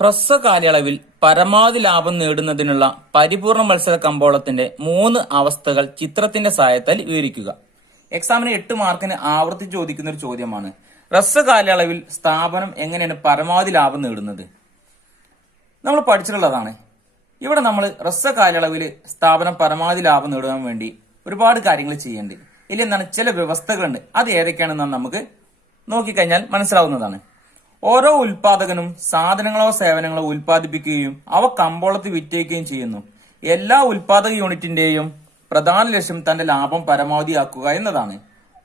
ഹ്രസ്വ കാലയളവിൽ പരമാവധി ലാഭം നേടുന്നതിനുള്ള പരിപൂർണ മത്സര കമ്പോളത്തിന്റെ 3 അവസ്ഥകൾ ചിത്രത്തിന്റെ സഹായത്താൽ വിവരിക്കുക. എക്സാമിന് 8 മാർക്കിന് ആവർത്തിച്ച് ചോദിക്കുന്ന ഒരു ചോദ്യമാണ്. ഹ്രസ്വ കാലയളവിൽ സ്ഥാപനം എങ്ങനെയാണ് പരമാവധി ലാഭം നേടുന്നത്? നമ്മൾ പഠിച്ചിട്ടുള്ളതാണ്. ഇവിടെ നമ്മൾ ഹ്രസ്വ കാലയളവിൽ സ്ഥാപനം പരമാവധി ലാഭം നേടാൻ വേണ്ടി ഒരുപാട് കാര്യങ്ങൾ ചെയ്യേണ്ടത്. ഇതിൽ എന്താണ് ചില വ്യവസ്ഥകളുണ്ട്. അത് ഏതൊക്കെയാണെന്ന് നമുക്ക് നോക്കിക്കഴിഞ്ഞാൽ മനസ്സിലാവുന്നതാണ്. ഓരോ ഉൽപാദകനും സാധനങ്ങളോ സേവനങ്ങളോ ഉൽപ്പാദിപ്പിക്കുകയും അവ കമ്പോളത്തിൽ വിറ്റഴിക്കുകയും ചെയ്യുന്നു. എല്ലാ ഉൽപാദക യൂണിറ്റിന്റെയും പ്രധാന ലക്ഷ്യം തന്റെ ലാഭം പരമാവധിയാക്കുക എന്നതാണ്.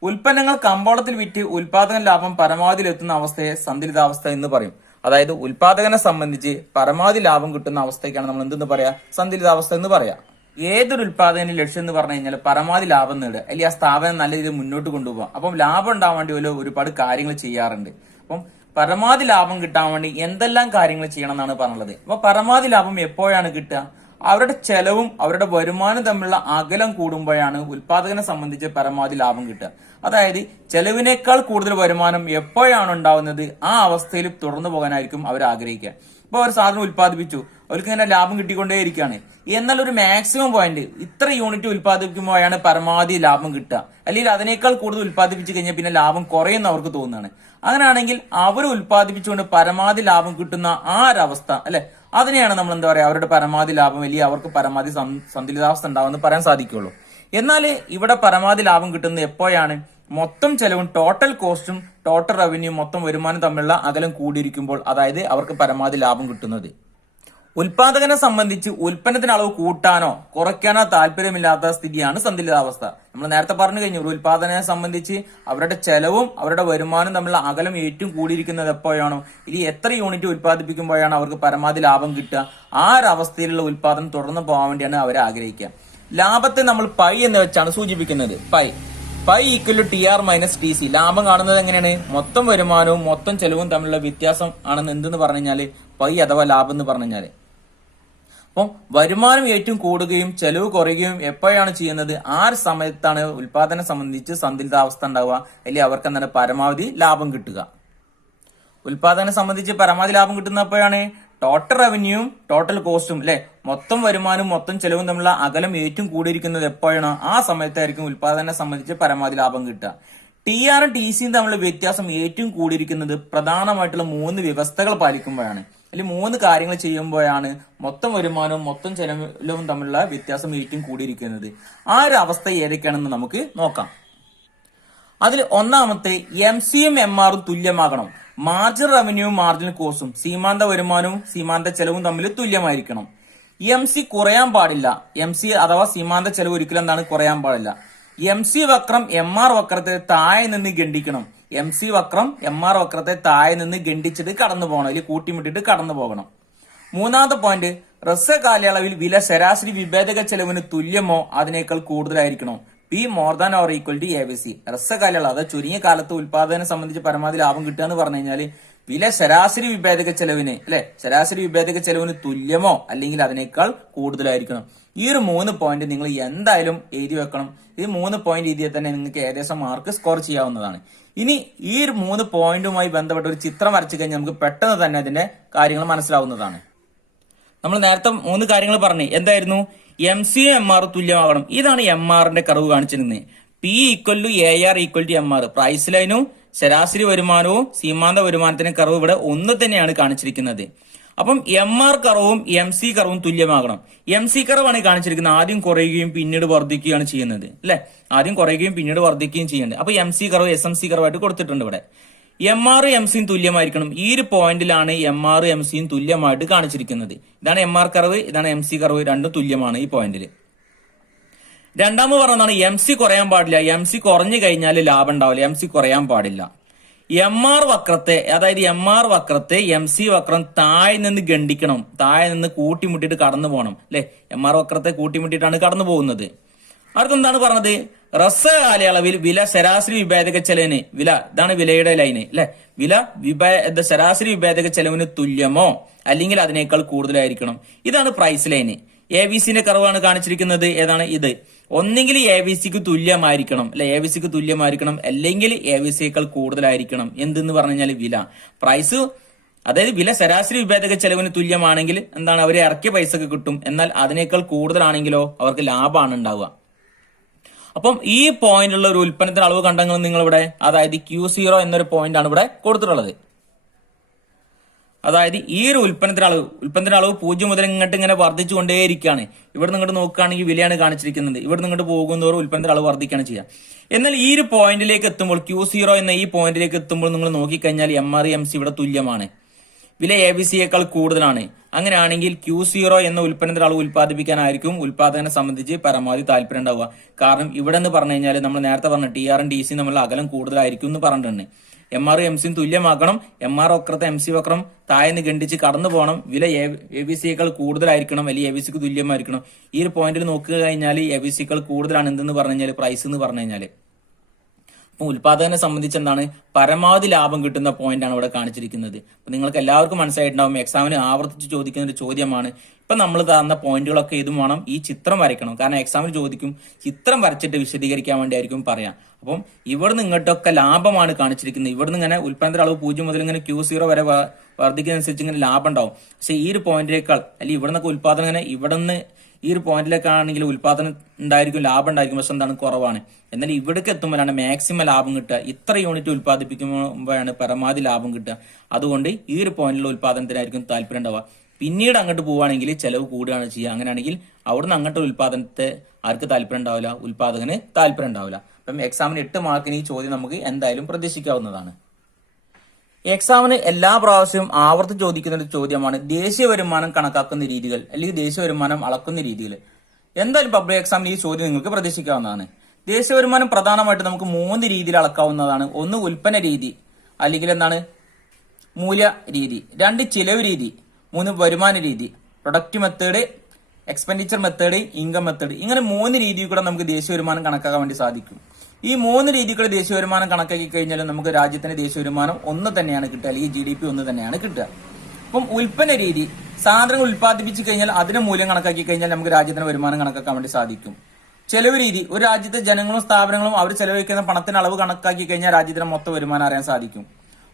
ഉൽപ്പന്നങ്ങൾ കമ്പോളത്തിൽ വിറ്റ് ഉൽപാദകൻ ലാഭം പരമാവധിയിലെത്തുന്ന അവസ്ഥയെ സന്തുലിതാവസ്ഥ എന്ന് പറയും. അതായത് ഉൽപാദകനെ സംബന്ധിച്ച് പരമാവധി ലാഭം കിട്ടുന്ന അവസ്ഥയ്ക്കാണ് നമ്മൾ എന്തെന്ന് പറയാ, സന്തുലിതാവസ്ഥ എന്ന് പറയാ. ഏതൊരു ഉൽപാദന ലക്ഷ്യം എന്ന് പറഞ്ഞു കഴിഞ്ഞാൽ പരമാവധി ലാഭം നേടുക, അല്ലെങ്കിൽ ആ സ്ഥാപനം നല്ല രീതിയിൽ മുന്നോട്ട് കൊണ്ടുപോകുക. അപ്പം ലാഭം ഉണ്ടാവാൻ വേണ്ടി ഒരുപാട് കാര്യങ്ങൾ ചെയ്യാറുണ്ട്. അപ്പം പരമാവധി ലാഭം കിട്ടാൻ വേണ്ടി എന്തെല്ലാം കാര്യങ്ങൾ ചെയ്യണം എന്നാണ് പറഞ്ഞത്. അപ്പൊ പരമാവധി ലാഭം എപ്പോഴാണ് കിട്ടുക? അവരുടെ ചെലവും അവരുടെ വരുമാനം തമ്മിലുള്ള അകലം കൂടുമ്പോഴാണ് ഉൽപാദകനെ സംബന്ധിച്ച് പരമാവധി ലാഭം കിട്ടുക. അതായത് ചെലവിനേക്കാൾ കൂടുതൽ വരുമാനം എപ്പോഴാണ് ഉണ്ടാവുന്നത് ആ അവസ്ഥയിൽ തുടർന്നു പോകാനായിരിക്കും അവർ ആഗ്രഹിക്കുക. ഇപ്പൊ ഒരു സാധനം ഉൽപ്പാദിപ്പിച്ചു, അവർക്ക് ഇങ്ങനെ ലാഭം കിട്ടിക്കൊണ്ടേയിരിക്കുകയാണ്. എന്നാൽ ഒരു മാക്സിമം പോയിന്റ് ഇത്ര യൂണിറ്റ് ഉൽപ്പാദിപ്പിക്കുമ്പോഴാണ് പരമാവധി ലാഭം കിട്ടുക. അല്ലെങ്കിൽ അതിനേക്കാൾ കൂടുതൽ ഉൽപ്പാദിപ്പിച്ചു കഴിഞ്ഞാൽ പിന്നെ ലാഭം കുറയുന്ന അവർക്ക് തോന്നുന്നതാണ്. അങ്ങനെയാണെങ്കിൽ അവർ ഉൽപ്പാദിപ്പിച്ചുകൊണ്ട് പരമാവധി ലാഭം കിട്ടുന്ന ആ ഒരവസ്ഥ അല്ലെ, അതിനെയാണ് നമ്മൾ എന്താ പറയാ അവരുടെ പരമാവധി ലാഭം, അല്ലെങ്കിൽ അവർക്ക് പരമാവധി സന്തുലിതാവസ്ഥ ഉണ്ടാവുമെന്ന് പറയാൻ സാധിക്കുള്ളൂ. എന്നാൽ ഇവിടെ പരമാവധി ലാഭം കിട്ടുന്നത് എപ്പോഴാണ്? മൊത്തം ചെലവും ടോട്ടൽ കോസ്റ്റും ടോട്ടൽ റവന്യൂ മൊത്തം വരുമാനം തമ്മിലുള്ള അകലം കൂടിയിരിക്കുമ്പോൾ, അതായത് അവർക്ക് പരമാവധി ലാഭം കിട്ടുന്നത്. ഉൽപാദകനെ സംബന്ധിച്ച് ഉൽപ്പന്നത്തിന് അളവ് കൂട്ടാനോ കുറയ്ക്കാനോ താല്പര്യമില്ലാത്ത സ്ഥിതിയാണ് സന്തുലിതാവസ്ഥ. നമ്മൾ നേരത്തെ പറഞ്ഞു കഴിഞ്ഞു, ഒരു ഉൽപാദനയെ സംബന്ധിച്ച് അവരുടെ ചെലവും അവരുടെ വരുമാനം തമ്മിലുള്ള അകലം ഏറ്റവും കൂടിയിരിക്കുന്നത് എപ്പോഴാണോ, ഇനി എത്ര യൂണിറ്റ് ഉൽപ്പാദിപ്പിക്കുമ്പോഴാണ് അവർക്ക് പരമാവധി ലാഭം കിട്ടുക, ആ ഒരു അവസ്ഥയിലുള്ള ഉൽപാദനം തുടർന്ന് പോകാൻ വേണ്ടിയാണ് അവർ ആഗ്രഹിക്കുക. ലാഭത്തെ നമ്മൾ പൈ എന്ന് വെച്ചാണ് സൂചിപ്പിക്കുന്നത്. Pi equal to TR minus TC. ലാഭം കാണുന്നത് എങ്ങനെയാണ്? മൊത്തം വരുമാനവും മൊത്തം ചെലവും തമ്മിലുള്ള വ്യത്യാസം ആണെന്ന് എന്തെന്ന് പറഞ്ഞു കഴിഞ്ഞാല് പൈ അഥവാ ലാഭം എന്ന് പറഞ്ഞു കഴിഞ്ഞാല്. അപ്പം വരുമാനം ഏറ്റവും കൂടുകയും ചെലവ് കുറയുകയും എപ്പോഴാണ് ചെയ്യുന്നത്? ആ ഒരു സമയത്താണ് ഉൽപാദനം സംബന്ധിച്ച് സന്തുലിതാവസ്ഥ ഉണ്ടാവുക, അല്ലെങ്കിൽ അവർക്ക് എന്താണ് പരമാവധി ലാഭം കിട്ടുക. ഉൽപാദനം സംബന്ധിച്ച് പരമാവധി ലാഭം കിട്ടുന്നപ്പോഴാണ് ടോട്ടൽ റവന്യൂവും ടോട്ടൽ കോസ്റ്റും അല്ലെ, മൊത്തം വരുമാനവും മൊത്തം ചെലവും തമ്മിലുള്ള അകലം ഏറ്റവും കൂടിയിരിക്കുന്നത് എപ്പോഴാണ്? ആ സമയത്തായിരിക്കും ഉൽപാദനം സംബന്ധിച്ച് പരമാവധി ലാഭം കിട്ടുക. TR ഉം TC യും തമ്മിലുള്ള വ്യത്യാസം ഏറ്റവും കൂടിയിരിക്കുന്നത് പ്രധാനമായിട്ടുള്ള 3 വ്യവസ്ഥകൾ പാലിക്കുമ്പോഴാണ്, അല്ലെങ്കിൽ 3 കാര്യങ്ങൾ ചെയ്യുമ്പോഴാണ് മൊത്തം വരുമാനവും മൊത്തം ചെലവും തമ്മിലുള്ള വ്യത്യാസം ഏറ്റവും കൂടിയിരിക്കുന്നത്. ആ ഒരു അവസ്ഥ ഏതൊക്കെയാണെന്ന് നമുക്ക് നോക്കാം. അതിൽ ഒന്നാമത്തെ MC യും MR ഉം തുല്യമാകണം. മാർജിൻ റവന്യൂവും മാർജിൻ കോസ്റ്റും സീമാന്ത വരുമാനവും സീമാന്ത ചെലവും തമ്മിൽ തുല്യമായിരിക്കണം. MC കുറയാൻ പാടില്ല. MC അഥവാ സീമാന്ത ചെലവ് ഒരിക്കലും എന്താണ് കുറയാൻ പാടില്ല. MC വക്രം MR വക്രത്തെ താഴെ നിന്ന് ഗണ്ഡിക്കണം. MC വക്രം MR വക്രത്തെ താഴെ നിന്ന് ഗണ്ഡിച്ചിട്ട് കടന്നു പോകണം, അല്ലെങ്കിൽ കൂട്ടിമുട്ടിട്ട് കടന്നു പോകണം. മൂന്നാമത്തെ പോയിന്റ്, ഹ്രസ്വ കാലയളവിൽ വില ശരാശരി വിഭേദക ചെലവിന് തുല്യമോ അതിനേക്കാൾ കൂടുതലായിരിക്കണം. P more than or equal to ABC. ഹ്രസ്വ കാലയളവ്, അതായത് ചുരുങ്ങിയ കാലത്ത് ഉൽപാദനം സംബന്ധിച്ച് പരമാവധി ലാഭം കിട്ടുക എന്ന് പറഞ്ഞു കഴിഞ്ഞാൽ വില ശരാശരി വിഭേദക ചെലവിന് അല്ലെ, ശരാശരി വിഭേദക ചെലവിന് തുല്യമോ അല്ലെങ്കിൽ അതിനേക്കാൾ കൂടുതലായിരിക്കണം. ഈ ഒരു 3 പോയിന്റ് നിങ്ങൾ എന്തായാലും എഴുതി വെക്കണം. ഈ 3 പോയിന്റ് എഴുതിയാൽ തന്നെ നിങ്ങൾക്ക് ഏകദേശം മാർക്ക് സ്കോർ ചെയ്യാവുന്നതാണ്. ഇനി ഈ 3 പോയിന്റുമായി ബന്ധപ്പെട്ട ഒരു ചിത്രം വരച്ചു കഴിഞ്ഞാൽ നമുക്ക് പെട്ടെന്ന് തന്നെ അതിന്റെ കാര്യങ്ങൾ മനസ്സിലാവുന്നതാണ്. നമ്മൾ നേരത്തെ 3 കാര്യങ്ങൾ പറഞ്ഞു. എന്തായിരുന്നു? MC യും MR തുല്യമാകണം. ഇതാണ് MRന്റെ കർവ് കാണിച്ചിരുന്നത്. P equal to AR equal to MR. Price ലൈനും ശരാശരി വരുമാനവും സീമാന്ത വരുമാനത്തിന്റെ കർവ് ഇവിടെ ഒന്ന് തന്നെയാണ് കാണിച്ചിരിക്കുന്നത്. അപ്പം MR കർവും MC കർവും തുല്യമാകണം. MC കർവാണ് കാണിച്ചിരിക്കുന്നത്. ആദ്യം കുറയുകയും പിന്നീട് വർദ്ധിക്കുകയാണ് ചെയ്യുന്നത് അല്ലെ, ആദ്യം കുറയുകയും പിന്നീട് വർദ്ധിക്കുകയും ചെയ്യുന്നത്. അപ്പൊ MC കർവ് SMC കർവായിട്ട് കൊടുത്തിട്ടുണ്ട് ഇവിടെ. MR MC യും തുല്യമായിരിക്കണം. ഈ ഒരു പോയിന്റിലാണ് MR MC യും തുല്യമായിട്ട് കാണിച്ചിരിക്കുന്നത്. ഇതാണ് MR കർവ്, ഇതാണ് MC കർവ്, രണ്ടും തുല്യമാണ് ഈ പോയിന്റിൽ. രണ്ടാമത് പറഞ്ഞതാണ് MC കുറയാൻ പാടില്ല. MC കുറഞ്ഞു കഴിഞ്ഞാൽ ലാഭം ഉണ്ടാവില്ല. MC കുറയാൻ പാടില്ല. MR വക്രത്തെ, അതായത് MR വക്രത്തെ MC വക്രം താഴെ നിന്ന് ഗണ്ഡിക്കണം, താഴെ നിന്ന് കൂട്ടിമുട്ടിയിട്ട് കടന്നു പോകണം അല്ലെ. MR വക്രത്തെ കൂട്ടിമുട്ടിയിട്ടാണ് കടന്നു പോകുന്നത്. അടുത്തെന്താണ് പറഞ്ഞത്? ഹ്രസ്വ കാലയളവിൽ വില ശരാശരി വിഭേദക ചെലവിന്, വില ഇതാണ് വിലയുടെ ലൈന് അല്ലെ, വില ശരാശരി വിഭേദക ചെലവിന് തുല്യമോ അല്ലെങ്കിൽ അതിനേക്കാൾ കൂടുതലായിരിക്കണം. ഇതാണ് പ്രൈസ് ലൈന്. ABCന്റെ കർവാണ് കാണിച്ചിരിക്കുന്നത്. ഏതാണ് ഇത്? ഒന്നെങ്കിൽ ABCക്ക് തുല്യമായിരിക്കണം അല്ലെ, ABCക്ക് തുല്യമായിരിക്കണം, അല്ലെങ്കിൽ ABCയേക്കാൾ കൂടുതലായിരിക്കണം. എന്തെന്ന് പറഞ്ഞു കഴിഞ്ഞാൽ വില, പ്രൈസ് അതായത് വില ശരാശരി വിഭേദക ചെലവിന് തുല്യമാണെങ്കിൽ എന്താണ് അവരെ ഇറക്കിയ പൈസക്ക് കിട്ടും. എന്നാൽ അതിനേക്കാൾ കൂടുതലാണെങ്കിലോ അവർക്ക് ലാഭമാണ് ഉണ്ടാവുക. അപ്പം ഈ പോയിന്റുള്ള ഒരു ഉൽപ്പന്നത്തിന്റെ അളവ് കണ്ടെങ്കിൽ നിങ്ങൾ ഇവിടെ, അതായത് Q0 എന്നൊരു പോയിന്റ് ആണ് ഇവിടെ കൊടുത്തിട്ടുള്ളത്. അതായത് ഈ ഒരു ഉൽപ്പന്നത്തിന്റെ അളവ് 0 മുതൽ ഇങ്ങോട്ട് ഇങ്ങനെ വർദ്ധിച്ചുകൊണ്ടേയിരിക്കുകയാണ്. ഇവിടെ നിങ്ങോട്ട് നോക്കുകയാണെങ്കിൽ വിലയാണ് കാണിച്ചിരിക്കുന്നത്. ഇവിടെ നിങ്ങോട്ട് പോകുന്നതോറും ഉൽപ്പന്നത്തിന്റെ അളവ് വർദ്ധിക്കുകയാണ് ചെയ്യുക. എന്നാൽ ഈ ഒരു പോയിന്റിലേക്ക് എത്തുമ്പോൾ, Q0 എന്ന ഈ പോയിന്റിലേക്ക് എത്തുമ്പോൾ നിങ്ങൾ നോക്കിക്കഴിഞ്ഞാൽ MR MC ഇവിടെ തുല്യമാണ്, വില ABC യേക്കാൾ കൂടുതലാണ്. അങ്ങനെയാണെങ്കിൽ Q0 എന്ന ഉൽപ്പന്നത്തിന്റെ അളവ് ഉൽപ്പാദിപ്പിക്കാനായിരിക്കും ഉൽപാദകനെ സംബന്ധിച്ച് പരമാവധി താല്പര്യം ഉണ്ടാവുക. കാരണം ഇവിടെ എന്ന് പറഞ്ഞു കഴിഞ്ഞാൽ നമ്മൾ നേരത്തെ പറഞ്ഞ TR ഉം DC തമ്മിലുള്ള അകലം കൂടുതലായിരിക്കും എന്ന് പറഞ്ഞിട്ടുണ്ട്. MR MC തുല്യമാക്കണം, MR വക്രത്തെ MC വക്രം താഴ്ന്ന് ഖണ്ഡിച്ച് കടന്നു പോകണം, വില ABC യേക്കാൾ കൂടുതലായിരിക്കണം, അല്ലെങ്കിൽ ABC തുല്യമായിരിക്കണം. ഈ ഒരു പോയിന്റിൽ നോക്കുക കഴിഞ്ഞാൽ ABC കൂടുതലാണ് എന്തെന്ന് പറഞ്ഞു കഴിഞ്ഞാൽ പ്രൈസ് എന്ന് പറഞ്ഞു കഴിഞ്ഞാൽ. അപ്പൊ ഉൽപാദകനെ സംബന്ധിച്ച് എന്താണ് പരമാവധി ലാഭം കിട്ടുന്ന പോയിന്റ് ആണ് ഇവിടെ കാണിച്ചിരിക്കുന്നത്. അപ്പൊ നിങ്ങൾക്ക് എല്ലാവർക്കും മനസ്സിലായിട്ടുണ്ടാവും, എക്സാമിന് ആവർത്തിച്ച് ചോദിക്കുന്ന ഒരു ചോദ്യമാണ്. ഇപ്പൊ നമ്മൾ തന്ന പോയിന്റുകളൊക്കെ ഇതും വേണം, ഈ ചിത്രം വരയ്ക്കണം. കാരണം എക്സാമിന് ചോദിക്കും, ചിത്രം വരച്ചിട്ട് വിശദീകരിക്കാൻ വേണ്ടി ആയിരിക്കും പറയാം. അപ്പം ഇവിടുന്ന് ഇങ്ങോട്ടൊക്കെ ലാഭമാണ് കാണിച്ചിരിക്കുന്നത്. ഇവിടുന്ന് ഇങ്ങനെ ഉൽപ്പന്നത്തിന്റെ അളവ് 0 മുതൽ ഇങ്ങനെ Q0 വരെ വർദ്ധിക്കുന്നതനുസരിച്ച് ഇങ്ങനെ ലാഭം ഉണ്ടാവും. പക്ഷെ ഈ ഒരു പോയിന്റിനേക്കാൾ, അല്ലെങ്കിൽ ഇവിടുന്നൊക്കെ ഉൽപാദനം ഇങ്ങനെ ഇവിടുന്ന് ഈ ഒരു പോയിന്റിലേക്കാണെങ്കിൽ ഉൽപാദനം ഉണ്ടായിരിക്കും, ലാഭം ഉണ്ടായിരിക്കും, പക്ഷെ എന്താണ് കുറവാണ്. എന്നാൽ ഇവിടേക്ക് എത്തുമ്പോഴാണ് മാക്സിമം ലാഭം കിട്ടുക. ഇത്ര യൂണിറ്റ് ഉൽപ്പാദിപ്പിക്കുമ്പോഴാണ് പരമാവധി ലാഭം കിട്ടുക. അതുകൊണ്ട് ഈ ഒരു പോയിന്റിലുള്ള ഉൽപാദനത്തിനായിരിക്കും താല്പര്യം ഉണ്ടാവുക. പിന്നീട് അങ്ങോട്ട് പോവുകയാണെങ്കിൽ ചെലവ് കൂടുകയാണ് ചെയ്യുക. അങ്ങനെയാണെങ്കിൽ അവിടുന്ന് അങ്ങോട്ട് ഉൽപാദനത്തെ ആർക്ക് താല്പര്യം ഉണ്ടാവില്ല, ഉൽപാദകന് താല്പര്യം ഉണ്ടാവില്ല. അപ്പം എക്സാമിന് 8 മാർക്കിന് ഈ ചോദ്യം നമുക്ക് എന്തായാലും പ്രതീക്ഷിക്കാവുന്നതാണ്. എക്സാമിന് എല്ലാ പ്രാവശ്യവും ആവർത്തിച്ച് ചോദിക്കുന്ന ഒരു ചോദ്യമാണ് ദേശീയ വരുമാനം കണക്കാക്കുന്ന രീതികൾ, അല്ലെങ്കിൽ ദേശീയ വരുമാനം അളക്കുന്ന രീതികൾ. എന്തായാലും പബ്ലിക് എക്സാമിന് ഈ ചോദ്യം നിങ്ങൾക്ക് പ്രതീക്ഷിക്കാവുന്നതാണ്. ദേശീയ വരുമാനം പ്രധാനമായിട്ട് നമുക്ക് 3 രീതിയിൽ അളക്കാവുന്നതാണ്. ഒന്ന് ഉൽപ്പന്ന രീതി, അല്ലെങ്കിൽ എന്താണ് മൂല്യ രീതി. 2 ചിലവ് രീതി. 3 വരുമാന രീതി, product method, expenditure method, income method. ഇങ്ങനെ 3 രീതിയിൽ കൂടെ നമുക്ക് ദേശീയ വരുമാനം കണക്കാക്കാൻ വേണ്ടി സാധിക്കും. ഈ 3 രീതികളുടെ ദേശീയ വരുമാനം കണക്കാക്കി കഴിഞ്ഞാൽ നമുക്ക് രാജ്യത്തിന്റെ ദേശീയ വരുമാനം ഒന്ന് തന്നെയാണ് കിട്ടുക, അല്ലെങ്കിൽ GDP ഒന്ന് തന്നെയാണ് കിട്ടുക. അപ്പം ഉൽപ്പന്ന രീതി, സാധനങ്ങൾ ഉൽപ്പാദിപ്പിച്ചു കഴിഞ്ഞാൽ അതിന്റെ മൂല്യം കണക്കാക്കി കഴിഞ്ഞാൽ നമുക്ക് രാജ്യത്തിന്റെ വരുമാനം കണക്കാക്കാൻ വേണ്ടി സാധിക്കും. ചെലവ് രീതി, ഒരു രാജ്യത്തെ ജനങ്ങളും സ്ഥാപനങ്ങളും അവർ ചെലവഴിക്കുന്ന പണത്തിന്റെ അളവ് കണക്കാക്കി കഴിഞ്ഞാൽ രാജ്യത്തിന്റെ മൊത്തം വരുമാനം അറിയാൻ സാധിക്കും.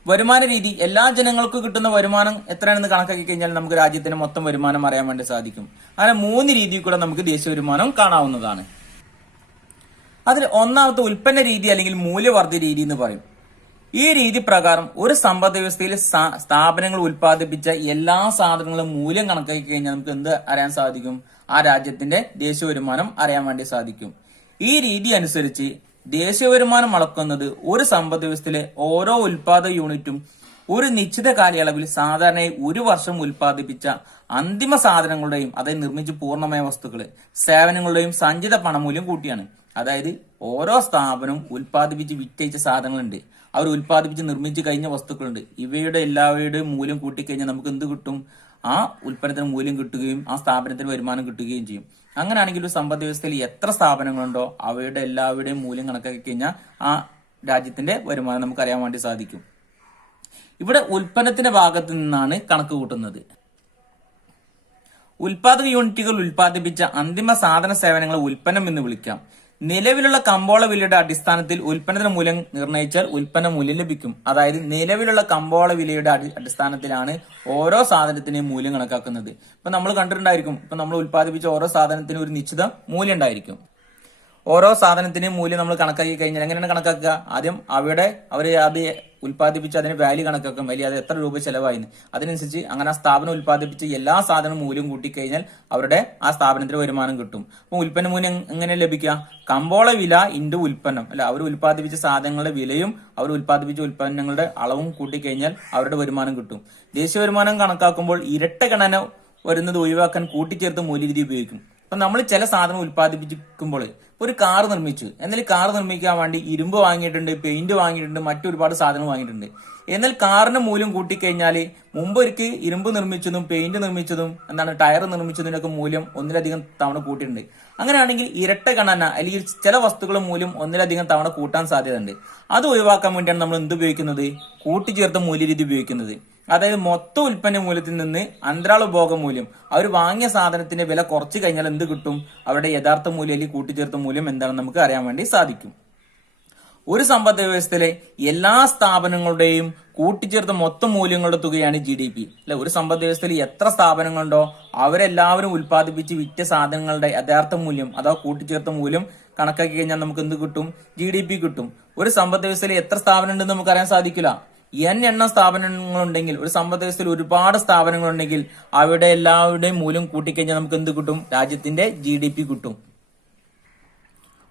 വരുമാന രീതി, എല്ലാ ജനങ്ങൾക്കും കിട്ടുന്ന വരുമാനം എത്രയാണെന്ന് കണക്കാക്കി കഴിഞ്ഞാൽ നമുക്ക് രാജ്യത്തിന്റെ മൊത്തം വരുമാനം അറിയാൻ വേണ്ടി സാധിക്കും. അങ്ങനെ 3 രീതിയിൽ കൂടെ നമുക്ക് ദേശീയ വരുമാനം കാണാവുന്നതാണ്. അതിൽ ഒന്നാമത്തെ ഉൽപ്പന്ന രീതി, അല്ലെങ്കിൽ മൂല്യവർദ്ധിത രീതി എന്ന് പറയും. ഈ രീതി പ്രകാരം ഒരു സമ്പദ് വ്യവസ്ഥയിൽ സ്ഥാപനങ്ങൾ ഉൽപ്പാദിപ്പിച്ച എല്ലാ സാധനങ്ങളും മൂല്യം കണക്കാക്കി കഴിഞ്ഞാൽ നമുക്ക് എന്ത് അറിയാൻ സാധിക്കും, ആ രാജ്യത്തിന്റെ ദേശീയ വരുമാനം അറിയാൻ വേണ്ടി സാധിക്കും. ഈ രീതി അനുസരിച്ച് ദേശീയ വരുമാനം അളക്കുന്നത് ഒരു സമ്പദ് വ്യവസ്ഥയിലെ ഓരോ ഉൽപാദക യൂണിറ്റും ഒരു നിശ്ചിത കാലയളവിൽ സാധാരണയായി 1 വർഷം ഉൽപ്പാദിപ്പിച്ച അന്തിമ സാധനങ്ങളുടെയും, അതായത് നിർമ്മിച്ച പൂർണ്ണമായ വസ്തുക്കള്, സേവനങ്ങളുടെയും സഞ്ചിത പണമൂല്യം കൂട്ടിയാണ്. അതായത് ഓരോ സ്ഥാപനവും ഉൽപ്പാദിപ്പിച്ച് വിറ്റഴിച്ച സാധനങ്ങളുണ്ട്, അവർ ഉൽപ്പാദിപ്പിച്ച് നിർമ്മിച്ച് കഴിഞ്ഞ വസ്തുക്കളുണ്ട്. ഇവയുടെ എല്ലാവരുടെയും മൂല്യം കൂട്ടിക്കഴിഞ്ഞാൽ നമുക്ക് എന്ത് കിട്ടും, ആ ഉൽപ്പന്നത്തിന് മൂല്യം കിട്ടുകയും ആ സ്ഥാപനത്തിന് വരുമാനം കിട്ടുകയും ചെയ്യും. അങ്ങനെയാണെങ്കിൽ ഒരു സമ്പദ് വ്യവസ്ഥയിൽ എത്ര സ്ഥാപനങ്ങളുണ്ടോ അവയുടെ എല്ലാവരുടെയും മൂല്യം കണക്കാക്കി കഴിഞ്ഞാൽ ആ രാജ്യത്തിന്റെ വരുമാനം നമുക്ക് അറിയാൻ വേണ്ടി സാധിക്കും. ഇവിടെ ഉൽപ്പന്നത്തിന്റെ ഭാഗത്ത് നിന്നാണ് കണക്ക് കൂട്ടുന്നത്. ഉൽപാദക യൂണിറ്റുകൾ ഉൽപ്പാദിപ്പിച്ച അന്തിമ സാധന സേവനങ്ങളെ ഉൽപ്പന്നം എന്ന് വിളിക്കാം. നിലവിലുള്ള കമ്പോള വിലയുടെ അടിസ്ഥാനത്തിൽ ഉൽപ്പന്നത്തിന്റെ മൂല്യം നിർണ്ണയിച്ചാൽ ഉൽപ്പന്ന മൂല്യം ലഭിക്കും. അതായത് നിലവിലുള്ള കമ്പോള വിലയുടെ അടിസ്ഥാനത്തിലാണ് ഓരോ സാധനത്തിന്റെയും മൂല്യം കണക്കാക്കുന്നത്. ഇപ്പൊ നമ്മൾ കണ്ടിട്ടുണ്ടായിരിക്കും, ഇപ്പൊ നമ്മൾ ഉൽപ്പാദിപ്പിച്ച ഓരോ സാധനത്തിനും ഒരു നിശ്ചിത മൂല്യം ഉണ്ടായിരിക്കും. ഓരോ സാധനത്തിന്റെയും മൂല്യം നമ്മൾ കണക്കാക്കി കഴിഞ്ഞാൽ എങ്ങനെയാണ് കണക്കാക്കുക, ആദ്യം അവർ അത് ഉൽപ്പാദിപ്പിച്ച് അതിന് വാല്യൂ കണക്കാക്കും, വലിയ അത് എത്ര രൂപ ചെലവായിന്ന്, അതിനനുസരിച്ച് അങ്ങനെ ആ സ്ഥാപനം ഉൽപ്പാദിപ്പിച്ച് എല്ലാ സാധനവും മൂല്യം കൂട്ടിക്കഴിഞ്ഞാൽ അവരുടെ ആ സ്ഥാപനത്തിന് വരുമാനം കിട്ടും. അപ്പൊ ഉൽപ്പന്ന മൂല്യം എങ്ങനെ ലഭിക്കുക, കമ്പോള വില ഇൻറ്റു ഉൽപ്പന്നം, അല്ല അവർ ഉൽപ്പാദിപ്പിച്ച സാധനങ്ങളുടെ വിലയും അവർ ഉൽപ്പാദിപ്പിച്ച ഉൽപ്പന്നങ്ങളുടെ അളവും കൂട്ടിക്കഴിഞ്ഞാൽ അവരുടെ വരുമാനം കിട്ടും. ദേശീയ വരുമാനം കണക്കാക്കുമ്പോൾ ഇരട്ട ഗണന വരുന്നത് ഒഴിവാക്കാൻ കൂട്ടിച്ചേർത്ത് മൂല്യരീതി ഉപയോഗിക്കും. അപ്പൊ നമ്മൾ ചില സാധനം ഉൽപ്പാദിപ്പിക്കുമ്പോൾ ഒരു കാർ നിർമ്മിച്ചു, എന്നാൽ കാർ നിർമ്മിക്കാൻ വേണ്ടി ഇരുമ്പ് വാങ്ങിയിട്ടുണ്ട്, പെയിന്റ് വാങ്ങിയിട്ടുണ്ട്, മറ്റൊരുപാട് സാധനം വാങ്ങിയിട്ടുണ്ട്. എന്നാൽ കാറിന്റെ മൂല്യം കൂട്ടിക്കഴിഞ്ഞാൽ മുമ്പ് ഒരിക്കൽ ഇരുമ്പ് നിർമ്മിച്ചതും പെയിന്റ് നിർമ്മിച്ചതും ടയർ നിർമ്മിച്ചതിനൊക്കെ മൂല്യം ഒന്നിലധികം തവണ കൂട്ടിയിട്ടുണ്ട്. അങ്ങനെയാണെങ്കിൽ ഇരട്ട ഗണന, അല്ലെങ്കിൽ ചില വസ്തുക്കളുടെ മൂല്യം ഒന്നിലധികം തവണ കൂട്ടാൻ സാധ്യതയുണ്ട്. അത് ഒഴിവാക്കാൻ വേണ്ടിയാണ് നമ്മൾ എന്ത് ഉപയോഗിക്കുന്നത്, കൂട്ടിച്ചേർത്ത മൂല്യരീതി ഉപയോഗിക്കുന്നത്. അതായത് മൊത്തം ഉൽപ്പന്ന മൂല്യത്തിൽ നിന്ന് അന്തരാള ഉപഭോഗ മൂല്യം, അവർ വാങ്ങിയ സാധനത്തിന്റെ വില കുറച്ച് കഴിഞ്ഞാൽ എന്ത് കിട്ടും, അവരുടെ യഥാർത്ഥ മൂല്യം അല്ലെങ്കിൽ കൂട്ടിച്ചേർത്ത മൂല്യം എന്താണെന്ന് നമുക്ക് അറിയാൻ വേണ്ടി സാധിക്കും. ഒരു സമ്പദ് വ്യവസ്ഥയിലെ എല്ലാ സ്ഥാപനങ്ങളുടെയും കൂട്ടിച്ചേർത്ത മൊത്തം മൂല്യങ്ങളുടെ തുകയാണ് GDP. അല്ലെ, ഒരു സമ്പദ് വ്യവസ്ഥയിൽ എത്ര സ്ഥാപനങ്ങളുണ്ടോ അവരെല്ലാവരും ഉൽപ്പാദിപ്പിച്ച് വിറ്റ സാധനങ്ങളുടെ യഥാർത്ഥ മൂല്യം അഥവാ കൂട്ടിച്ചേർത്ത മൂല്യം കണക്കാക്കി കഴിഞ്ഞാൽ നമുക്ക് എന്ത് കിട്ടും? GDP കിട്ടും. ഒരു സമ്പദ് വ്യവസ്ഥയിൽ എത്ര സ്ഥാപനം ഉണ്ടെന്ന് നമുക്ക് അറിയാൻ സാധിക്കില്ല. എണ്ണം സ്ഥാപനങ്ങളുണ്ടെങ്കിൽ, ഒരു സമ്പദ് വ്യവസ്ഥയിൽ ഒരുപാട് സ്ഥാപനങ്ങളുണ്ടെങ്കിൽ അവയുടെ എല്ലാവരുടെയും മൂല്യം കൂട്ടിക്കഴിഞ്ഞാൽ നമുക്ക് എന്ത് കിട്ടും? രാജ്യത്തിന്റെ GDP കിട്ടും.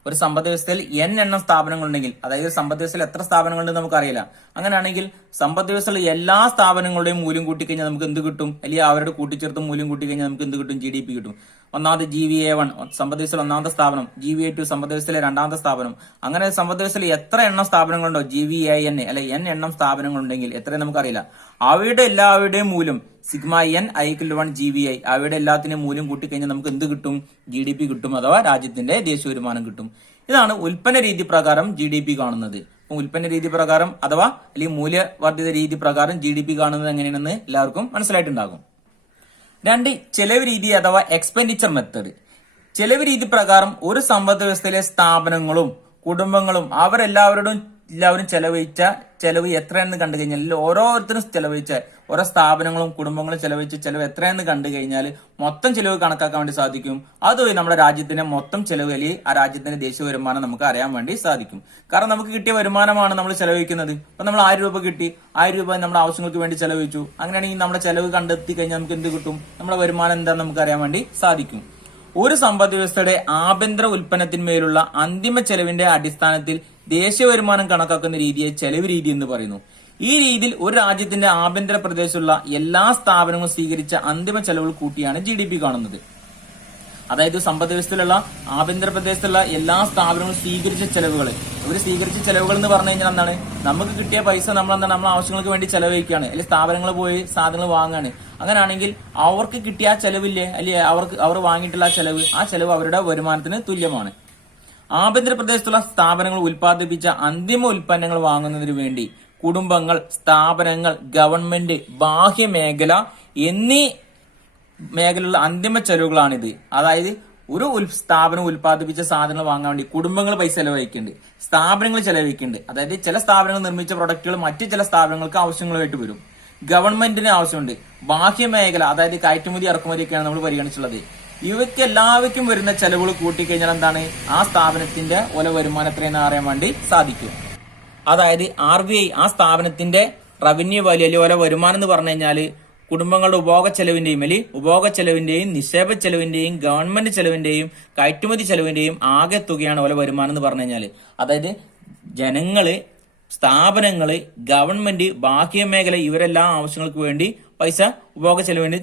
ഒരു സമ്പദ് വ്യവസ്ഥയിൽ എണ്ണം സ്ഥാപനങ്ങളുണ്ടെങ്കിൽ, അതായത് സമ്പദ് വ്യവസ്ഥയിൽ എത്ര സ്ഥാപനങ്ങളുണ്ടെന്ന് നമുക്കറിയില്ല. അങ്ങനെയാണെങ്കിൽ സമ്പദ് വ്യവസ്ഥയിൽ എല്ലാ സ്ഥാപനങ്ങളുടെയും മൂല്യം കൂട്ടിക്കഴിഞ്ഞാൽ നമുക്ക് എന്ത് കിട്ടും? അല്ലെങ്കിൽ അവരുടെ കൂട്ടിച്ചേർത്ത് മൂല്യം കൂട്ടിക്കഴിഞ്ഞാൽ നമുക്ക് എന്ത് കിട്ടും? GDP കിട്ടും. ഒന്നാമത് GVA1 സമ്പദ് വ്യവസ്ഥയിൽ ഒന്നാമത്തെ സ്ഥാപനം, GVA2 സമ്പദ് വ്യവസ്ഥയിലെ രണ്ടാമത്തെ സ്ഥാപനം. അങ്ങനെ സമ്പദ് വ്യവസ്ഥയിൽ എത്ര എണ്ണം സ്ഥാപനങ്ങളുണ്ടോ, GVAN അല്ലെ എണ്ണം സ്ഥാപനങ്ങളുണ്ടെങ്കിൽ എത്രയും നമുക്കറിയില്ല. അവയുടെ എല്ലാവരുടെയും മൂല്യം σn i=1 GVI, അവയുടെ എല്ലാത്തിന്റെയും മൂല്യം കൂട്ടിക്കഴിഞ്ഞാൽ നമുക്ക് എന്ത് കിട്ടും? GDP കിട്ടും, അഥവാ രാജ്യത്തിന്റെ ദേശീയ വരുമാനം കിട്ടും. ഇതാണ് ഉൽപ്പന്ന രീതി പ്രകാരം GDP കാണുന്നത്. അപ്പൊ ഉൽപ്പന്ന രീതി പ്രകാരം അഥവാ അല്ലെങ്കിൽ മൂല്യവർദ്ധിത രീതി പ്രകാരം GDP കാണുന്നത് എങ്ങനെയാണെന്ന് എല്ലാവർക്കും മനസ്സിലായിട്ടുണ്ടാകും. 2, ചെലവ് രീതി അഥവാ എക്സ്പെൻഡിച്ചർ മെത്തേഡ്. ചെലവ് രീതി പ്രകാരം ഒരു സമ്പദ് വ്യവസ്ഥയിലെ സ്ഥാപനങ്ങളും കുടുംബങ്ങളും എല്ലാവരും ചെലവഴിച്ച ചെലവ് എത്രയെന്ന് കണ്ടു കഴിഞ്ഞാൽ, ഓരോരുത്തരും ചെലവഴിച്ച ഓരോ സ്ഥാപനങ്ങളും കുടുംബങ്ങളും ചെലവഴിച്ച ചെലവ് എത്രയെന്ന് കണ്ടു കഴിഞ്ഞാൽ മൊത്തം ചെലവ് കണക്കാക്കാൻ വേണ്ടി സാധിക്കും. അതുവഴി നമ്മുടെ രാജ്യത്തിന്റെ മൊത്തം ചെലവ് അല്ലെങ്കിൽ ആ രാജ്യത്തിന്റെ ദേശീയ വരുമാനം നമുക്ക് അറിയാൻ വേണ്ടി സാധിക്കും. കാരണം നമുക്ക് കിട്ടിയ വരുമാനമാണ് നമ്മൾ ചെലവഴിക്കുന്നത്. അപ്പൊ നമ്മൾ 1000 രൂപ കിട്ടി, 1000 രൂപ നമ്മുടെ ആവശ്യങ്ങൾക്ക് വേണ്ടി ചെലവഴിച്ചു. അങ്ങനെയാണെങ്കിൽ നമ്മുടെ ചെലവ് കണ്ടെത്തി കഴിഞ്ഞാൽ നമുക്ക് എന്ത് കിട്ടും? നമ്മുടെ വരുമാനം എന്താണെന്ന് നമുക്ക് അറിയാൻ വേണ്ടി സാധിക്കും. ഒരു സമ്പദ് വ്യവസ്ഥയുടെ ആഭ്യന്തര ഉൽപ്പന്നത്തിന്മേലുള്ള അന്തിമ ചെലവിന്റെ അടിസ്ഥാനത്തിൽ ദേശീയ വരുമാനം കണക്കാക്കുന്ന രീതിയെ ചെലവ് രീതി എന്ന് പറയുന്നു. ഈ രീതിയിൽ ഒരു രാജ്യത്തിന്റെ ആഭ്യന്തര പ്രദേശത്തുള്ള എല്ലാ സ്ഥാപനങ്ങളും സ്വീകരിച്ച അന്തിമ ചെലവുകൾ കൂട്ടിയാണ് GDP കാണുന്നത്. അതായത് സമ്പദ് വ്യവസ്ഥയിലുള്ള ആഭ്യന്തര പ്രദേശത്തുള്ള എല്ലാ സ്ഥാപനങ്ങളും സ്വീകരിച്ച ചെലവുകൾ, ഇവർ സ്വീകരിച്ച ചെലവുകൾ എന്ന് പറഞ്ഞു കഴിഞ്ഞാൽ എന്താണ്? നമുക്ക് കിട്ടിയ പൈസ നമ്മൾ ആവശ്യങ്ങൾക്ക് വേണ്ടി ചെലവഴിക്കുകയാണ്, അല്ലെങ്കിൽ സ്ഥാപനങ്ങൾ പോയി സാധനങ്ങൾ വാങ്ങുകയാണ്. അങ്ങനെയാണെങ്കിൽ അവർക്ക് കിട്ടിയ ആ ചെലവില്ലേ, അല്ലെങ്കിൽ അവർ വാങ്ങിയിട്ടുള്ള ആ ചെലവ് അവരുടെ വരുമാനത്തിന് തുല്യമാണ്. ആഭ്യന്തര പ്രദേശത്തുള്ള സ്ഥാപനങ്ങൾ ഉൽപ്പാദിപ്പിച്ച അന്തിമ ഉൽപ്പന്നങ്ങൾ വാങ്ങുന്നതിന് വേണ്ടി കുടുംബങ്ങൾ, സ്ഥാപനങ്ങൾ, ഗവൺമെന്റ്, ബാഹ്യമേഖല എന്നീ മേഖലയിലുള്ള അന്തിമ ചെലവുകളാണിത്. അതായത് ഒരു സ്ഥാപനം ഉൽപ്പാദിപ്പിച്ച സാധനങ്ങൾ വാങ്ങാൻ വേണ്ടി കുടുംബങ്ങൾ പൈസ ചെലവഴിക്കുന്നുണ്ട്, സ്ഥാപനങ്ങൾ ചെലവഴിക്കുന്നുണ്ട്. അതായത് ചില സ്ഥാപനങ്ങൾ നിർമ്മിച്ച പ്രൊഡക്റ്റുകൾ മറ്റു ചില സ്ഥാപനങ്ങൾക്ക് ആവശ്യങ്ങളായിട്ട് വരും. ഗവൺമെന്റിന് ആവശ്യമുണ്ട്. ബാഹ്യമേഖല, അതായത് കയറ്റുമതി ഇറക്കുമതിയൊക്കെയാണ് നമ്മൾ പരിഗണിച്ചുള്ളത്. ഇവയ്ക്ക് എല്ലാവർക്കും വരുന്ന ചെലവുകൾ കൂട്ടിക്കഴിഞ്ഞാൽ എന്താണ്? ആ സ്ഥാപനത്തിന്റെ വരുമാനം എത്രയെന്ന് അറിയാൻ വേണ്ടി സാധിക്കും. അതായത് RBI ആ സ്ഥാപനത്തിന്റെ റവന്യൂ വാല്യൂ അല്ലെങ്കിൽ വരുമാനം എന്ന് പറഞ്ഞു കഴിഞ്ഞാല് കുടുംബങ്ങളുടെ ഉപഭോഗ ചെലവിന്റെയും നിക്ഷേപ ചെലവിന്റെയും ഗവൺമെന്റ് ചെലവിന്റെയും കയറ്റുമതി ചെലവിന്റെയും ആകെ തുകയാണ് വരുമാനം എന്ന് പറഞ്ഞു കഴിഞ്ഞാല്. അതായത് ജനങ്ങള്, സ്ഥാപനങ്ങള്, ഗവൺമെന്റ്, ബാഹ്യമേഖല ഇവരെല്ലാം ആവശ്യങ്ങൾക്ക് വേണ്ടി പൈസ ഉപഭോഗ ചെലവിന്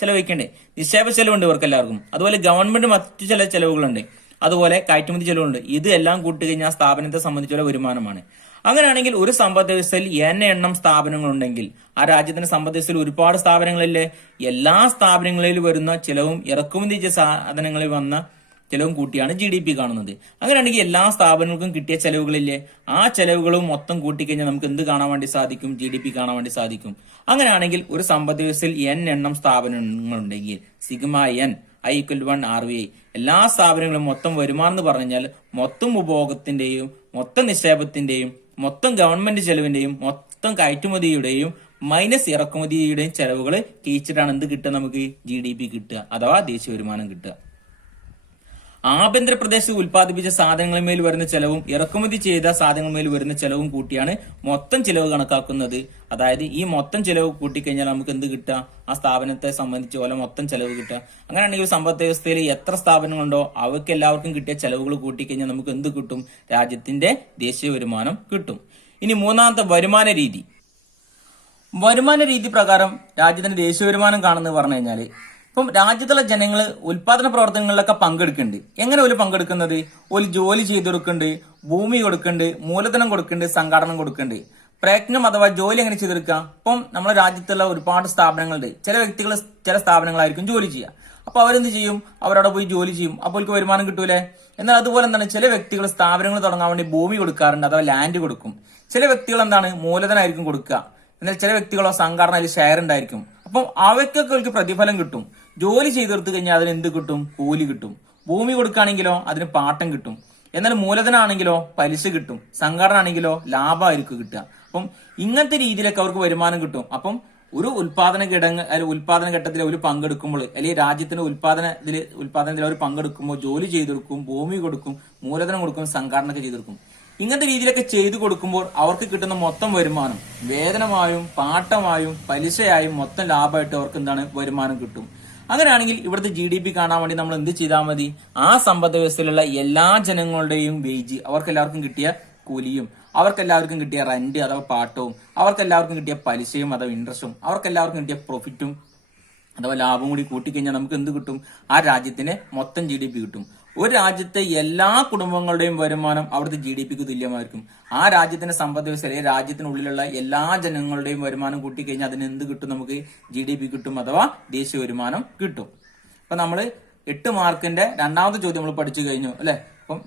ചെലവഴിക്കണ്ടേ. നിക്ഷേപ ചെലവുണ്ട് ഇവർക്ക് എല്ലാവർക്കും. അതുപോലെ ഗവൺമെന്റ് മറ്റു ചില ചെലവുകളുണ്ട്, അതുപോലെ കയറ്റുമതി ചെലവുണ്ട്. ഇത് എല്ലാം കൂട്ടുകഴിഞ്ഞാൽ സ്ഥാപനത്തെ സംബന്ധിച്ചുള്ള വരുമാനമാണ്. അങ്ങനെയാണെങ്കിൽ ഒരു സമ്പദ് വ്യവസ്ഥയിൽ എണ്ണം സ്ഥാപനങ്ങളുണ്ടെങ്കിൽ ആ രാജ്യത്തിന്റെ സമ്പദ് വ്യവസ്ഥയിൽ ഒരുപാട് സ്ഥാപനങ്ങളില്ലേ, എല്ലാ സ്ഥാപനങ്ങളിലും വരുന്ന ചെലവും ഇറക്കുമതി ചെയ്ത സാധനങ്ങളിൽ വന്ന ചെലവും കൂട്ടിയാണ് GDP കാണുന്നത്. അങ്ങനെയാണെങ്കിൽ എല്ലാ സ്ഥാപനങ്ങൾക്കും കിട്ടിയ ചെലവുകളില്ലേ, ആ ചെലവുകളും മൊത്തം കൂട്ടിക്കഴിഞ്ഞാൽ നമുക്ക് എന്ത് കാണാൻ വേണ്ടി സാധിക്കും? GDP കാണാൻ വേണ്ടി സാധിക്കും. അങ്ങനെയാണെങ്കിൽ ഒരു സമ്പദ് വ്യവസ്ഥയിൽ എണ്ണം സ്ഥാപനങ്ങളുണ്ടെങ്കിൽ σn i=1 RBI എല്ലാ സ്ഥാപനങ്ങളും മൊത്തം വരുമാനം എന്ന് പറഞ്ഞാൽ മൊത്തം ഉപഭോഗത്തിന്റെയും മൊത്തം നിക്ഷേപത്തിന്റെയും മൊത്തം ഗവൺമെന്റ് ചെലവിന്റെയും മൊത്തം കയറ്റുമതിയുടെയും മൈനസ് ഇറക്കുമതിയുടെയും ചെലവുകൾ കിഴിച്ചിട്ടാണ് എന്ത് കിട്ടുക? നമുക്ക് GDP കിട്ടുക, അഥവാ ദേശീയ വരുമാനം കിട്ടുക. ആഭ്യന്തര പ്രദേശത്ത് ഉൽപ്പാദിപ്പിച്ച സാധനങ്ങളിന്മേൽ വരുന്ന ചെലവും ഇറക്കുമതി ചെയ്ത സാധനങ്ങളിന്മേൽ വരുന്ന ചെലവും കൂട്ടിയാണ് മൊത്തം ചെലവ് കണക്കാക്കുന്നത്. അതായത് ഈ മൊത്തം ചെലവ് കൂട്ടിക്കഴിഞ്ഞാൽ നമുക്ക് എന്ത് കിട്ടുക? ആ സ്ഥാപനത്തെ സംബന്ധിച്ച് മൊത്തം ചെലവ് കിട്ടുക. അങ്ങനെയാണെങ്കിൽ സമ്പദ് വ്യവസ്ഥയിൽ എത്ര സ്ഥാപനങ്ങളുണ്ടോ അവർക്ക് എല്ലാവർക്കും കിട്ടിയ ചെലവുകൾ കൂട്ടിക്കഴിഞ്ഞാൽ നമുക്ക് എന്ത് കിട്ടും? രാജ്യത്തിന്റെ ദേശീയ വരുമാനം കിട്ടും. ഇനി മൂന്നാമത്തെ വരുമാന രീതി. വരുമാന രീതി പ്രകാരം രാജ്യത്തിന്റെ ദേശീയ വരുമാനം കാണുന്നത് പറഞ്ഞു കഴിഞ്ഞാല് ഇപ്പം രാജ്യത്തുള്ള ജനങ്ങൾ ഉൽപാദന പ്രവർത്തനങ്ങളിലൊക്കെ പങ്കെടുക്കുന്നുണ്ട്. എങ്ങനെ ഒരു പങ്കെടുക്കുന്നത്? ഒരു ജോലി ചെയ്തു കൊടുക്കുന്നുണ്ട്, ഭൂമി കൊടുക്കുന്നുണ്ട്, മൂലധനം കൊടുക്കുന്നുണ്ട്, സംഘാടനം കൊടുക്കുന്നുണ്ട്. പ്രയത്നം അഥവാ ജോലി എങ്ങനെ ചെയ്തെടുക്കുക? ഇപ്പം നമ്മുടെ രാജ്യത്തുള്ള ഒരുപാട് സ്ഥാപനങ്ങളുണ്ട്. ചില വ്യക്തികൾ ചില സ്ഥാപനങ്ങളായിരിക്കും ജോലി ചെയ്യുക. അപ്പൊ അവരെന്ത് ചെയ്യും? അവരവിടെ പോയി ജോലി ചെയ്യും. അപ്പോൾ അവർക്ക് വരുമാനം കിട്ടൂലേ? എന്നാൽ അതുപോലെ എന്താണ്, ചില വ്യക്തികൾ സ്ഥാപനങ്ങൾ തുടങ്ങാൻ വേണ്ടി ഭൂമി കൊടുക്കാറുണ്ട്, അഥവാ ലാൻഡ് കൊടുക്കും. ചില വ്യക്തികൾ എന്താണ്, മൂലധനമായിരിക്കും കൊടുക്കുക. എന്നാൽ ചില വ്യക്തികളോ സംഘടന അതിൽ ഷെയർ ഉണ്ടായിരിക്കും. അപ്പം അവയ്ക്കൊക്കെ അവർക്ക് പ്രതിഫലം കിട്ടും. ജോലി ചെയ്തെടുത്തു കഴിഞ്ഞാൽ അതിന് എന്ത് കിട്ടും? കൂലി കിട്ടും. ഭൂമി കൊടുക്കുകയാണെങ്കിലോ അതിന് പാട്ടം കിട്ടും. എന്നാൽ മൂലധനമാണെങ്കിലോ പലിശ കിട്ടും. സംഘടന ആണെങ്കിലോ ലാഭമായിരിക്കും കിട്ടുക. അപ്പം ഇങ്ങനത്തെ രീതിയിലൊക്കെ അവർക്ക് വരുമാനം കിട്ടും. അപ്പം ഒരു ഉൽപാദന ഘട്ടത്തിൽ അവർ പങ്കെടുക്കുമ്പോൾ, അല്ലെങ്കിൽ രാജ്യത്തിന്റെ ഉൽപാദനത്തിൽ അവർ പങ്കെടുക്കുമ്പോൾ ജോലി ചെയ്തു കൊടുക്കും, ഭൂമി കൊടുക്കും, മൂലധനം കൊടുക്കും, സംഘാടന ഒക്കെ ചെയ്തു കൊടുക്കും. ഇങ്ങനത്തെ രീതിയിലൊക്കെ ചെയ്തു കൊടുക്കുമ്പോൾ അവർക്ക് കിട്ടുന്ന മൊത്തം വരുമാനം വേതനമായും പാട്ടമായും പലിശയായും മൊത്തം ലാഭമായിട്ട് അവർക്ക് എന്താണ് വരുമാനം കിട്ടും. അങ്ങനെയാണെങ്കിൽ ഇവിടുത്തെ GDP കാണാൻ വേണ്ടി നമ്മൾ എന്ത് ചെയ്താൽ മതി? ആ സമ്പദ് വ്യവസ്ഥയിലുള്ള എല്ലാ ജനങ്ങളുടെയും വേജ്, അവർക്കെല്ലാവർക്കും കിട്ടിയ കൂലിയും, അവർക്കെല്ലാവർക്കും കിട്ടിയ റെന്റ് അഥവാ പാട്ടവും, അവർക്കെല്ലാവർക്കും കിട്ടിയ പലിശയും അഥവാ ഇൻട്രസ്റ്റും, അവർക്കെല്ലാവർക്കും കിട്ടിയ പ്രോഫിറ്റും അഥവാ ലാഭം കൂടി കൂട്ടിക്കഴിഞ്ഞാൽ നമുക്ക് എന്ത് കിട്ടും? ആ രാജ്യത്തിന് മൊത്തം GDP കിട്ടും. ഒരു രാജ്യത്തെ എല്ലാ കുടുംബങ്ങളുടെയും വരുമാനം അവിടുത്തെ GDPക്ക് തുല്യമായിരിക്കും. ആ രാജ്യത്തിന്റെ സമ്പദ് വ്യവസ്ഥ, രാജ്യത്തിനുള്ളിലുള്ള എല്ലാ ജനങ്ങളുടെയും വരുമാനം കൂട്ടിക്കഴിഞ്ഞാൽ അതിന് എന്ത് കിട്ടും? നമുക്ക് GDP കിട്ടും അഥവാ ദേശീയ വരുമാനം കിട്ടും. അപ്പൊ നമ്മള് 8 മാർക്കിന്റെ രണ്ടാമത്തെ ചോദ്യം നമ്മൾ പഠിച്ചു കഴിഞ്ഞു അല്ലെ. അപ്പം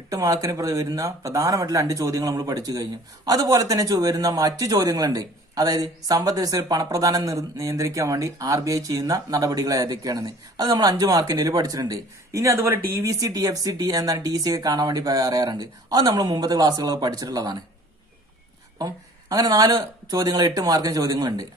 8 മാർക്കിന് വരുന്ന പ്രധാനമായിട്ടുള്ള 2 ചോദ്യങ്ങൾ നമ്മൾ പഠിച്ചു കഴിഞ്ഞു. അതുപോലെ തന്നെ വരുന്ന മറ്റു ചോദ്യങ്ങളുണ്ട്. അതായത് സമ്പദ് വ്യവസ്ഥയിൽ പണപ്രദാനം നിയന്ത്രിക്കാൻ വേണ്ടി RBI ചെയ്യുന്ന നടപടികൾ ഏതൊക്കെയാണെന്ന് അത് നമ്മൾ 5 മാർക്കിന്റെ പഠിച്ചിട്ടുണ്ട്. ഇനി അതുപോലെ TVC, TFC, എന്താണ് TC ഒക്കെ കാണാൻ വേണ്ടി പറയാറുണ്ട്. അത് നമ്മൾ മുമ്പത്തെ ക്ലാസ്സുകളൊക്കെ പഠിച്ചിട്ടുള്ളതാണ്. അപ്പം അങ്ങനെ 4 ചോദ്യങ്ങൾ 8 മാർക്കിന് ചോദ്യങ്ങളുണ്ട്.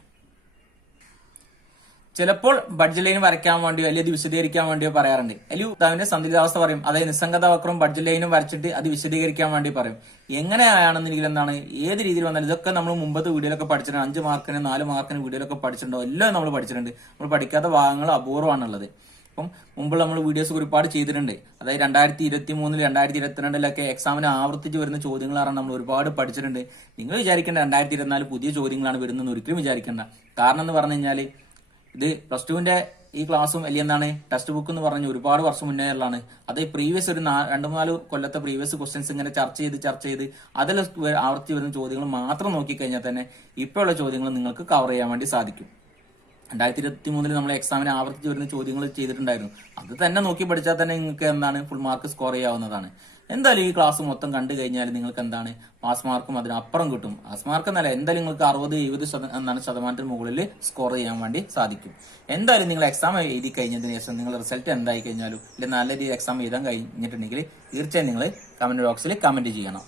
ചിലപ്പോൾ ബഡ്ജറ്റ് ലൈൻ വരയ്ക്കാൻ വേണ്ടിയോ അല്ലെങ്കിൽ അത് വിശദീകരിക്കാൻ വേണ്ടിയോ പറയാറുണ്ട്. അല്ലെങ്കിൽ അതിന്റെ സന്തുലിതാവസ്ഥ പറയും. അതായത് നിസ്സംഗത വക്രവും ബഡ്ജറ്റ് ലൈനും വരച്ചിട്ട് അത് വിശദീകരിക്കാൻ വേണ്ടി പറയും. എങ്ങനെയാണെന്നെങ്കിൽ എന്താണ് ഏത് രീതിയിൽ വന്നാലും ഇതൊക്കെ നമ്മൾ മുമ്പത്തെ വീഡിയോയിലൊക്കെ പഠിച്ചിട്ടുണ്ട്. 5 മാർക്കിന് 4 മാർക്കിന് വീഡിയോയിലൊക്കെ പഠിച്ചിട്ടുണ്ടോ? എല്ലാം നമ്മൾ പഠിച്ചിട്ടുണ്ട്. നമ്മൾ പഠിക്കാത്ത ഭാഗങ്ങൾ അപൂർവമാണുള്ളത്. അപ്പം മുമ്പ് നമ്മൾ വീഡിയോസ് ഒരുപാട് ചെയ്തിട്ടുണ്ട്. അതായത് 2023 2022 എക്സാമിന് ആവർത്തിച്ച് വരുന്ന ചോദ്യങ്ങളാണ് നമ്മൾ ഒരുപാട് പഠിച്ചിട്ടുണ്ട്. നിങ്ങൾ വിചാരിക്കേണ്ട 2024 പുതിയ ചോദ്യങ്ങളാണ് വരുന്നതെന്ന് ഒരിക്കലും വിചാരിക്കേണ്ട. കാരണം എന്ന് പറഞ്ഞു കഴിഞ്ഞാൽ ഇത് പ്ലസ് ടുവിന്റെ ഈ ക്ലാസ്സും അല്ലെങ്കിൽ എന്താണ് ടെക്സ്റ്റ് ബുക്ക് എന്ന് പറഞ്ഞ ഒരുപാട് വർഷം മുന്നേ ഉള്ളതാണ്. അത് പ്രീവിയസ് ഒരു 2-4 കൊല്ലത്തെ പ്രീവിയസ് ക്വസ്റ്റ്യൻസ് ഇങ്ങനെ ചർച്ച ചെയ്ത് അതിൽ ആവർത്തി വരുന്ന ചോദ്യങ്ങൾ മാത്രം നോക്കിക്കഴിഞ്ഞാൽ തന്നെ ഇപ്പോഴുള്ള ചോദ്യങ്ങൾ നിങ്ങൾക്ക് കവർ ചെയ്യാൻ വേണ്ടി സാധിക്കും. 2023 നമ്മൾ എക്സാമിന് ആവർത്തിച്ച് വരുന്ന ചോദ്യങ്ങൾ ചെയ്തിട്ടുണ്ടായിരുന്നു. അത് തന്നെ നോക്കി പഠിച്ചാൽ തന്നെ നിങ്ങൾക്ക് എന്താണ് ഫുൾ മാർക്ക് സ്കോർ ചെയ്യാവുന്നതാണ്. എന്തായാലും ഈ ക്ലാസ് മൊത്തം കണ്ടു കഴിഞ്ഞാൽ നിങ്ങൾക്ക് എന്താണ് പാസ് മാർക്കും അതിനപ്പുറം കിട്ടും. പാസ് മാർക്ക് എന്നല്ല, എന്തായാലും നിങ്ങൾക്ക് 60-70 ശതമാനത്തിന് മുകളിൽ സ്കോർ ചെയ്യാൻ വേണ്ടി സാധിക്കും. എന്തായാലും നിങ്ങൾ എക്സാം എഴുതി കഴിഞ്ഞതിന് ശേഷം നിങ്ങൾ റിസൾട്ട് എന്തായി കഴിഞ്ഞാലും അല്ലെങ്കിൽ നല്ല രീതിയിൽ എക്സാം എഴുതാൻ കഴിഞ്ഞിട്ടുണ്ടെങ്കിൽ തീർച്ചയായും നിങ്ങൾ കമന്റ് ബോക്സിൽ കമന്റ് ചെയ്യണം.